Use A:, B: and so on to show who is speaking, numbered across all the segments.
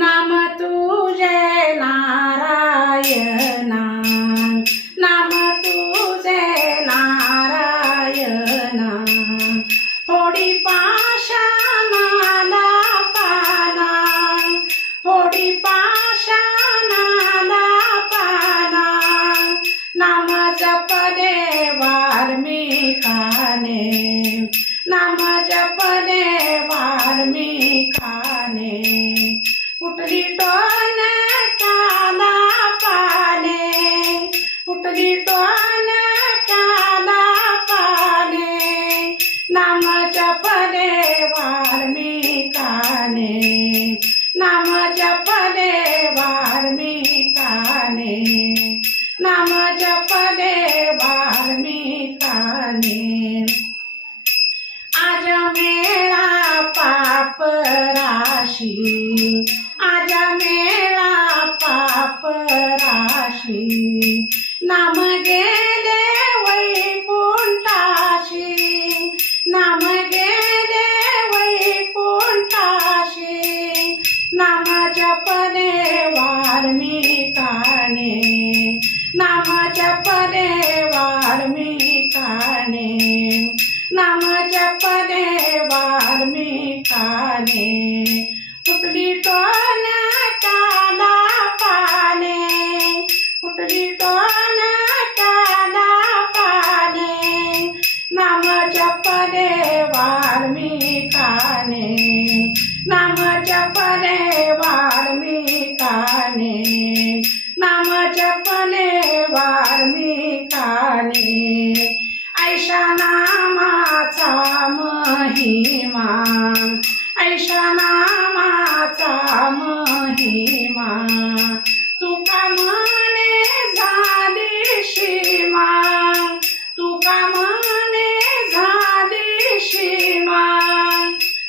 A: नाम तुझे नारायणा. नाम तुझे नारायणा. होडी पाशानाला पाना. होडी पाशानाला पाना. नाम जपले वाल्मिकाने. नाम जपले वार्मिकाने नाम जपले वार्मिकाने नाम जपले वार्मिकाने आज मेळा पाप राशी आज मेळा पाप राशी. फुटली टोन काला पाने. फुटली टोन काला पाने नाम जपले वाल्मिकाने नाम जपले वाल्मिकाने नाम जपले वाल्मिकाने ऐशा नामाचा महिमा. ऐशा नामाचा महिमा तुका मने झाली सीमा तुका मने झाली सीमा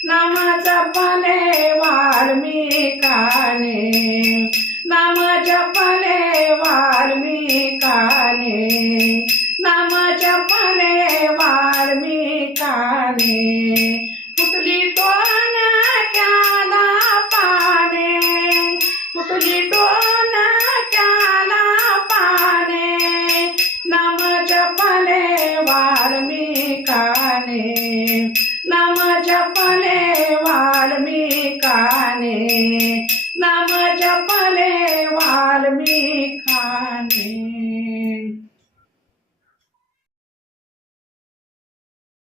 A: नाम जपले वाल्मिकाने काने नाम जपले वाल्मी खाने